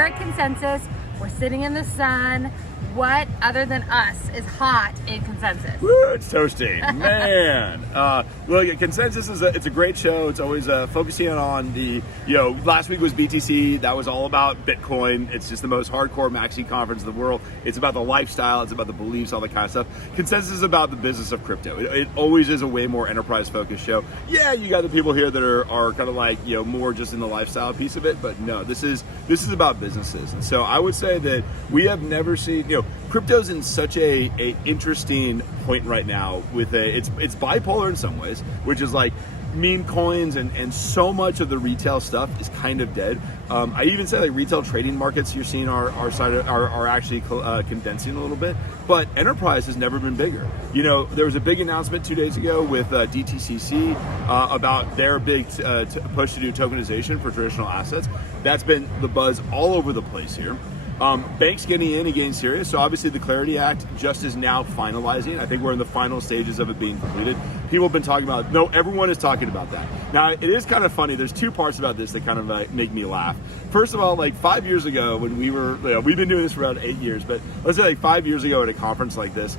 here at Consensus. We're sitting in the sun. What other than us is hot in Consensus? Woo, it's toasty, man. Look, Consensus it's a great show. It's always focusing on the, last week was BTC. That was all about Bitcoin. It's just the most hardcore maxi conference in the world. It's about the lifestyle. It's about the beliefs, all that kind of stuff. Consensus is about the business of crypto. It always is a way more enterprise focused show. Yeah, you got the people here that are kind of like, more just in the lifestyle piece of it. But no, this is about businesses. And so I would say that we have never seen, crypto's in such a interesting point right now with it's bipolar in some ways, which is like meme coins and so much of the retail stuff is kind of dead. I even say like retail trading markets you're seeing are actually condensing a little bit, but enterprise has never been bigger. There was a big announcement 2 days ago with DTCC about their big push to do tokenization for traditional assets. That's been the buzz all over the place here. Banks getting in and getting serious. So obviously the Clarity Act just is now finalizing. I think we're in the final stages of it being completed. People have been talking about it. No, everyone is talking about that. Now, it is kind of funny. There's two parts about this that kind of make me laugh. First of all, like 5 years ago when we've been doing this for around 8 years, but let's say like 5 years ago at a conference like this,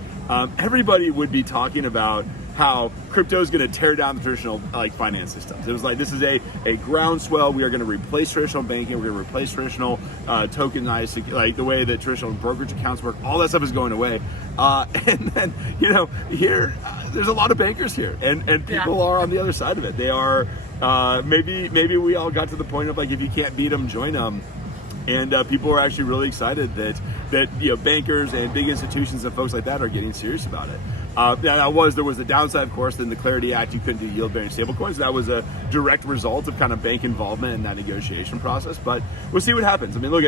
everybody would be talking about how crypto is going to tear down the traditional finance systems. It was like, this is a groundswell. We are going to replace traditional banking. We're going to replace traditional tokenized, like the way that traditional brokerage accounts work. All that stuff is going away. And then, here, there's a lot of bankers here and people are on the other side of it. They are, maybe we all got to the point of like, if you can't beat them, join them. And people are actually really excited that bankers and big institutions and folks like that are getting serious about it. There was the downside, of course, in the Clarity Act, you couldn't do yield-bearing stablecoins. That was a direct result of kind of bank involvement in that negotiation process. But we'll see what happens. I mean, look,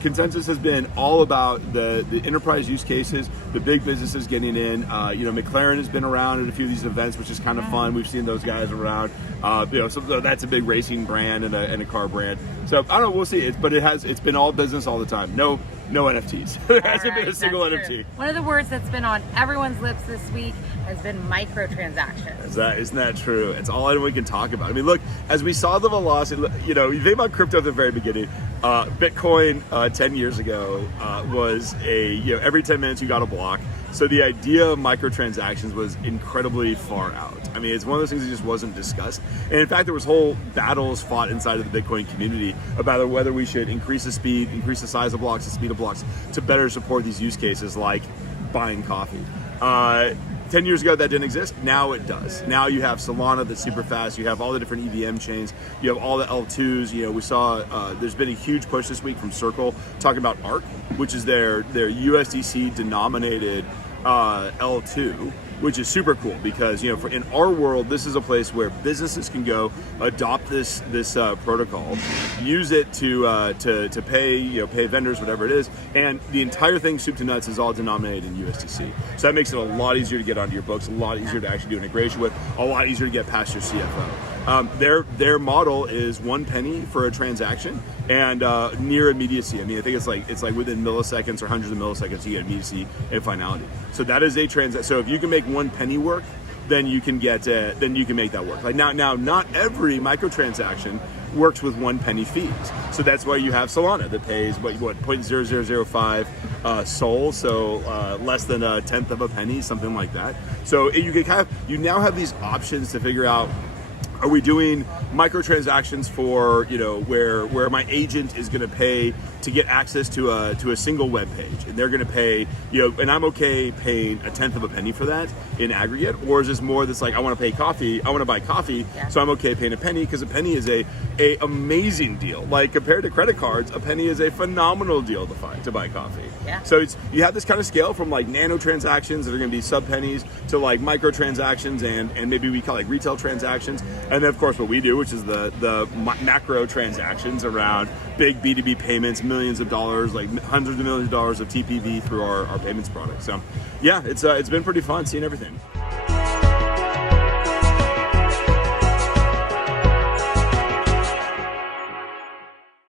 Consensus has been all about the enterprise use cases, the big businesses getting in. McLaren has been around at a few of these events, which is kind of fun. We've seen those guys around. So that's a big racing brand and a car brand. So I don't know, we'll see. It's been all business all the time. No NFTs. There hasn't been a single NFT. One of the words that's been on everyone's lips this week has been microtransactions. Isn't that true? It's all anyone can talk about. I mean, look, as we saw the velocity, you think about crypto at the very beginning. Bitcoin 10 years ago was every 10 minutes you got a block. So the idea of microtransactions was incredibly far out. I mean, it's one of those things that just wasn't discussed. And in fact, there was whole battles fought inside of the Bitcoin community about whether we should increase the speed, increase the size of blocks, the speed of blocks to better support these use cases like buying coffee. 10 years ago, that didn't exist. Now it does. Now you have Solana that's super fast. You have all the different EVM chains. You have all the L2s. We saw there's been a huge push this week from Circle talking about ARC, which is their USDC denominated L2, which is super cool because in our world, this is a place where businesses can go adopt this protocol, use it to pay vendors, whatever it is, and the entire thing, soup to nuts, is all denominated in USDC. So that makes it a lot easier to get onto your books, a lot easier to actually do integration with, a lot easier to get past your CFO. Their model is 1 penny for a transaction and near immediacy. I mean, I think it's like within milliseconds or hundreds of milliseconds you get immediacy and finality. So that is a transaction. So if you can make 1 penny work, then you can make that work. Like now, not every microtransaction works with 1 penny fees. So that's why you have Solana that pays what 0.0005 Sol, so less than a tenth of a penny, something like that. So you now have these options to figure out. Are we doing microtransactions for where my agent is going to pay to get access to a single web page, and they're going to pay and I'm okay paying a tenth of a penny for that in aggregate, or is this more that's like I want to buy coffee, so I'm okay paying a penny because a penny is a amazing deal. Like compared to credit cards, a penny is a phenomenal deal to buy coffee. Yeah. So you have this kind of scale from like nano transactions that are going to be sub pennies to like micro transactions and maybe we call like retail transactions. And then, of course, what we do, which is the macro transactions around big B2B payments, millions of dollars, like hundreds of millions of dollars of TPV through our payments product. So, yeah, it's been pretty fun seeing everything.